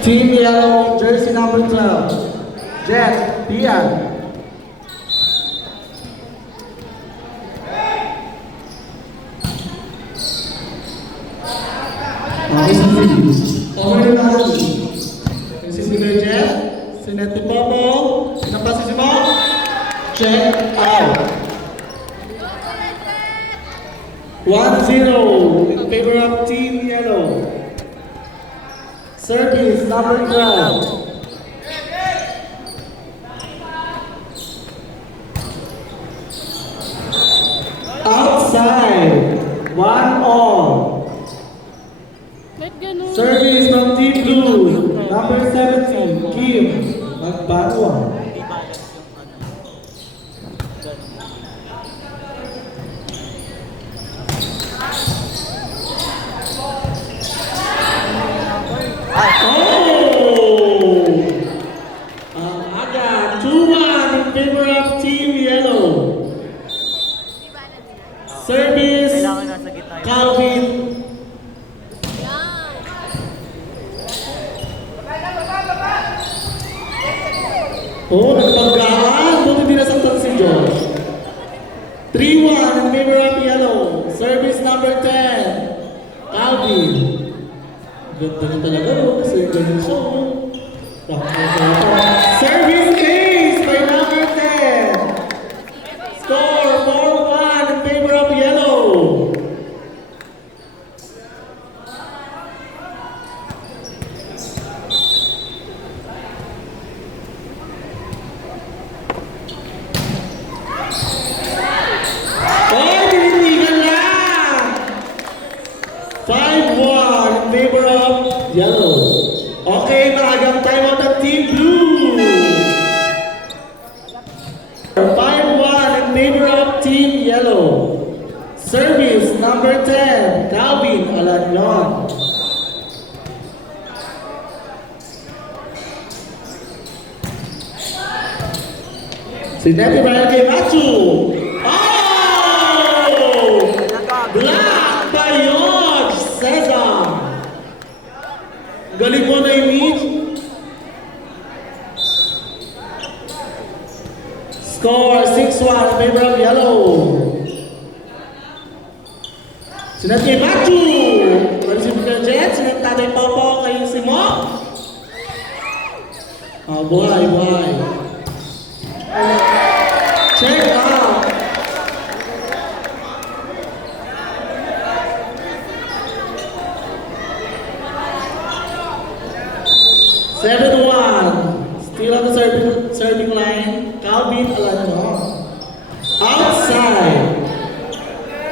Team Yellow, jersey number 12, Jet Pian. Over na natin. Si Jet, si Netty Popo, sinapasi si Mo. Check out. 1-0 in favor of Team Yellow. Service number 12. Outside. 1-all. Service from Team Blue. Number 17, Kim Magbanwa. Aga, 2-1 in favor of Team Yellow. Service, Calvin. Oh, nagpagkaan. Buti din nasaktan si Josh. 3-1 in favor of Yellow. Service number 10, Calvin. Ganda na talaga, no? Kasi ganun siya, no? Service ace by number 10. Score 4-1 in favor of Yellow. Oh, tinitigan lang! 5-1 in favor of Yellow. Okay, maagang timeout ng Team Blue. 5-1 in favor of Team Yellow. Service number 10, Calvin Alanyon. Si Netty Brian kay Machu. Oh! Black by Yodge Cesar. Galing mo na image. Score 6-1 in favor of Yellow. Sinat kay Machu. Marisip ka Jet. Sinat Tatay Popo kay Simo. Oh, buhay, buhay. Check out. Seven one, still on the serving line, Calvin Alanyon. Outside,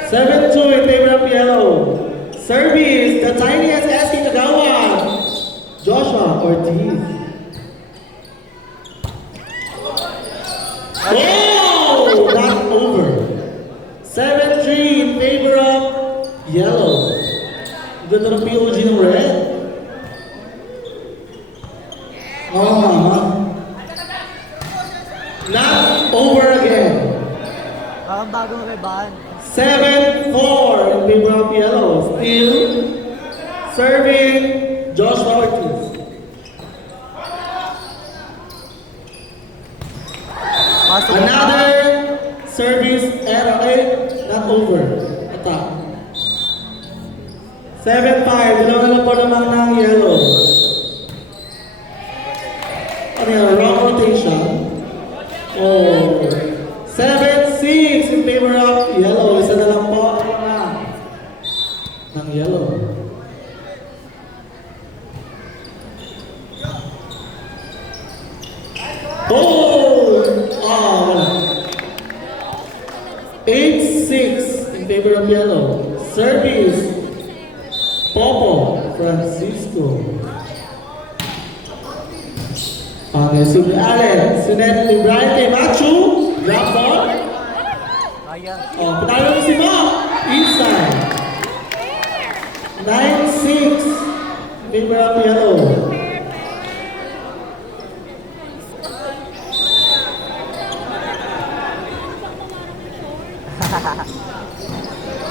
7-2 in favor of Yellow. Service, the tiniest SK Kagawa, Joshua Ortiz. Oh, not over. 7-3 in favor of Yellow. Ganda ng POG ng red. Oh, mama. Not over again. Parang bagong reban. 7-4 in favor of Yellow. Still serving Joshua Ortiz. Another service error, not over. Attack. 7-5, dalawa na po naman ng Yellow. Ano yan, wrong rotation. Oh. 7-6 in favor of Yellow. Isa na lang po ng Yellow. Oh! Wala. 8-6 in favor of Yellow. Service, Popo Francisco. Okay, si Allen, si Netty Brian kay Machu. Drop ball. Oh, pinalo mo si Mo. Inside. 9-6 in favor of Yellow.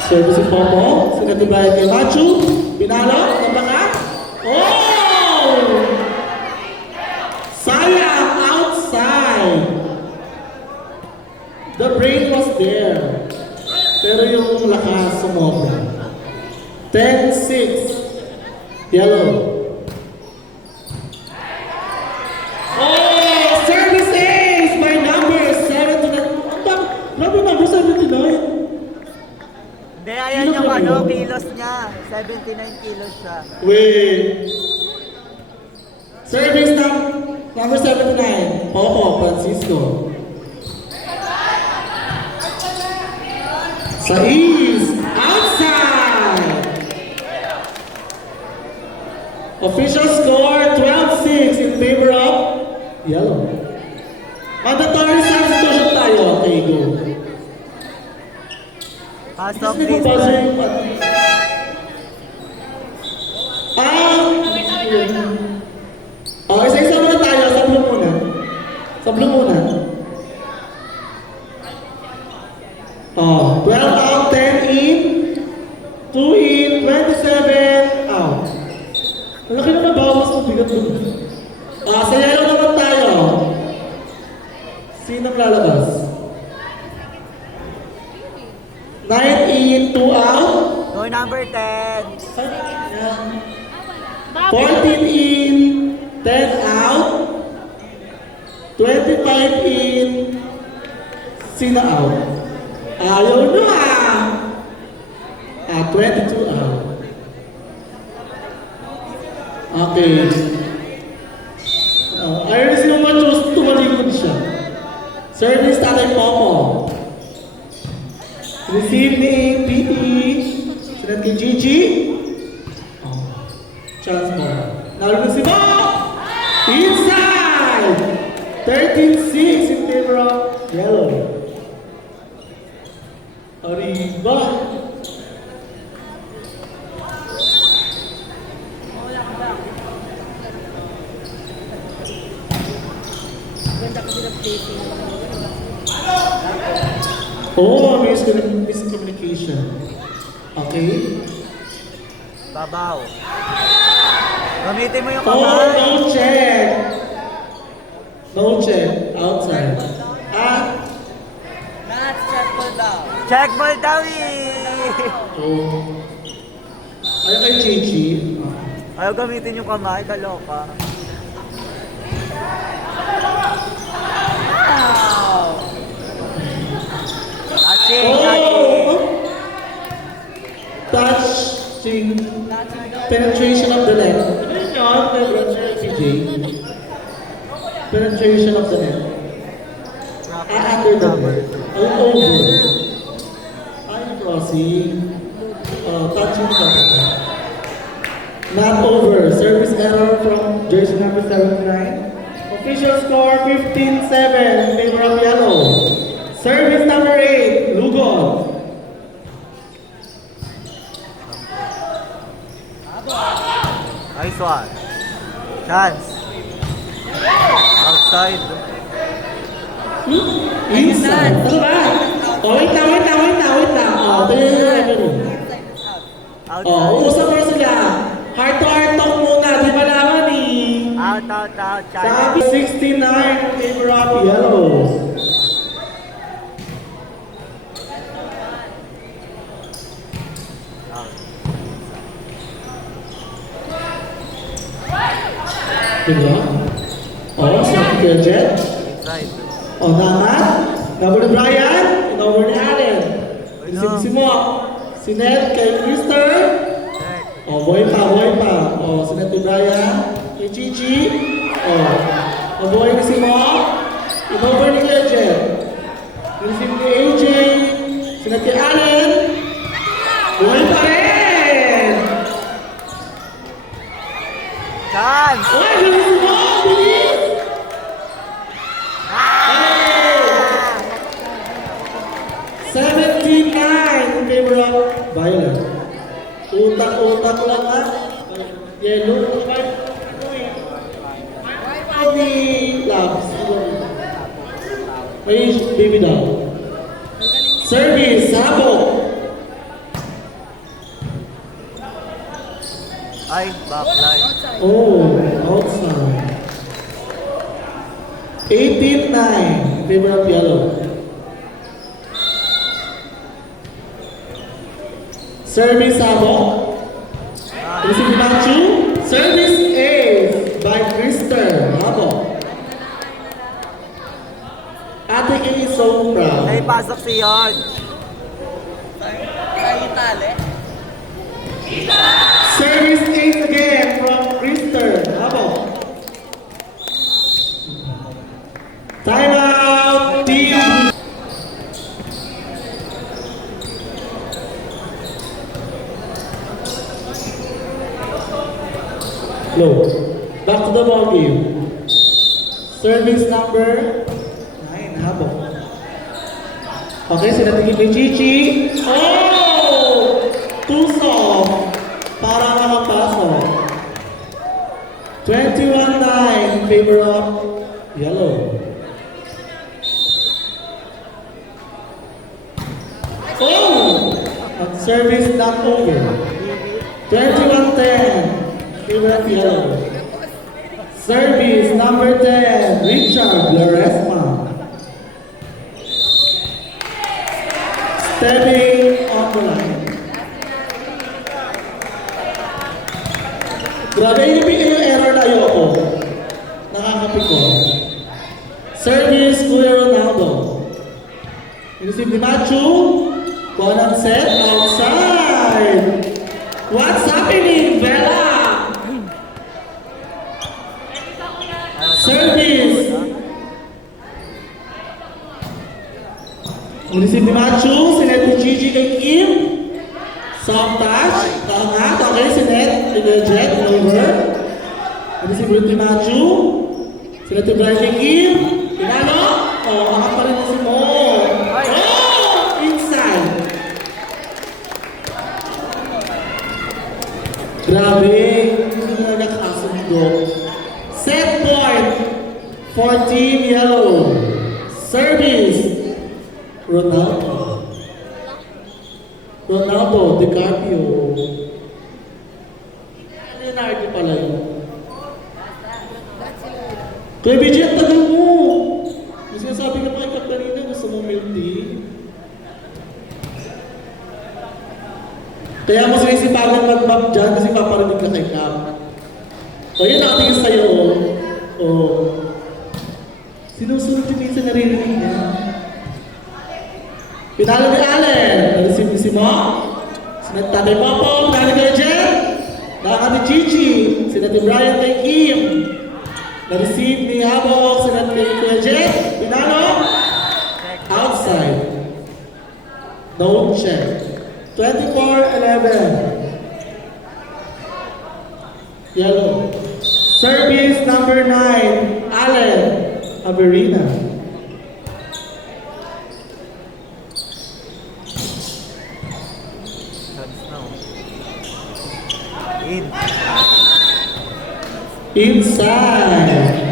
Service si Popo, si Netty Brian kay Machu. Pinalo, nabakat. Oh! 26, yellow. Oh, service ace by number 79. Grabe number 79. Hindi, ayan Sino yung ba ano, yun? kilos niya. 79 kilos siya. Wait. Service number 79, Popo Francisco. Sa east, outside. Official score 12-6 in favor of yellow. Mandatory substitution tayo. Okay, go. Pass Kasi off may please. buzzer yung isa-isa muna tayo. Sa blue muna. Sa blue muna. 12 out, 10 in, 2 in, 27 out. Malaki naman ba? Mas mabigat mo. Sa yellow naman tayo. Sinong lalabas? 9 in, 2 out. Go number 10. 14 in, 10 out. 25 in, sino out? Ayaw nyo 22 out. Okay. Ayaw na silang ma-choose, tumalikod siya. Service Tatay Popo. Receive ni PE. Sinat kay Gigi. Chance mo. Nalo na si Mo! Inside! 13-6 in favor of yellow. Arriba! Oh, miscommunication. Okay. Babaw. Gamitin mo yung Oh, kamay. no check. No check. Outside. Check ball daw eh. Oh. Ayaw kay Chichi. Ayaw gamitin yung kamay, kaloka. Touching, touching. Oh! Touching. Penetration of the net. Ano yun yun? PJ. Penetration of the net. Under the net. Over. Ay, crossing. Touching the net. Not over. Service error from jersey number 79. Official score 15-7 in favor of yellow. Service number 8, Lugon. Nice one. Chance. Outside. Inside. Ano ba? Oh, wait lang. Oh, ito yung revenue. Oh, Outside. uusap na sila. Heart to heart talk muna. Di ba naman eh? Out. Sabi Chance. 69 in favor of yellow. Out. Diba? Oh, sabi kaya Jet. Inside. Oh, naman. Number ni Brian. Over ni Allen. Si Mo. Si Ned kay Krister. Check. Oh, boy pa. Oh, si Ned ni Brian. Kay Gigi. Oh, boy ni si Mo. Over ni Kuya Jet. Receive ni AJ. Si Ned kay Allen. Boy pa rin. Chance. Oh, yun si Mo. Bilis. Hey! 17-9 in favor of Violet. Utak lang ha. Yellow. Any labs. May baby daw. Service, sabok. Ay, backline. Oh, outside. 18-9 in favor of yellow. Service, sabok. Receive Matthew. Service ace by Krister. Bravo. Ate A is so proud. Ay, pasok si Yon. Service ace again from Krister. Bravo. Time out. Team. Low. Back to the ball game. Service number 9. Habok. Okay, sila tingin ni Chichi. Oh! Too soft. Para makapasok. 21-9 in favor of yellow. Oh! At service not over. 21-10. Favorite yellow. Service number 10, Richard Laresma. Stepping on the line. Grabe, yung error na ayoko. Nakakapiko. Service, Kuya Ronaldo. Receive ni Matthew. One on set, outside. What's happening, Bella? Service. Receive ni Matthew. Sinet ni Gigi kay Kim. Soft touch. Tangat. Okay, sinet. Jet. Over. Receive ulit ni Matthew. Sinet ni Brian kay Kim. Pinalo. Oh, angat pa rin si Mo. Oh! Inside. Grabe. Hindi na nakasundo. Set point for Team Yellow. Service, Ronaldo. Ronaldo, DiCaprio. Leonardo pala yun. Kuya BJ, ang tagal mo. Yung sinasabi ka pa kay kanina, gusto mo milk tea. Kaya mo sinisipagan mag-map dyan kasi paparinig ka kay Cap. O yun, nakatingin sa'yo, oh. Sinusunod yung minsan naririnig niya. Pinalo ni Allen. Nareceive ni Simon. Sinagtatay mo po. Pinalo kay Jen. Nakaka ni Gigi. Sinat ni Brian kay Kim. Nareceive ni Habok. Sinat kay Kuya Jen. Pinalo. Outside. No check. 24-11. Yellow. Service number 9, Allen Averina. Shots now. In. Inside.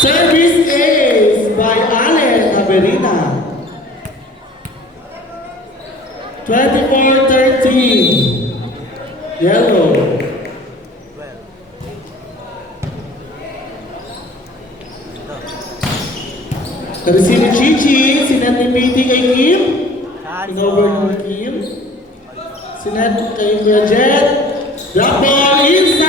Service ace by Allen Averina. 24-13. Yellow. Well. Receive ni Chichi. Sinet ni PT kay Kim. Chance. Inover ni Kim. Sinet kay Kuya Jet. Drop ball is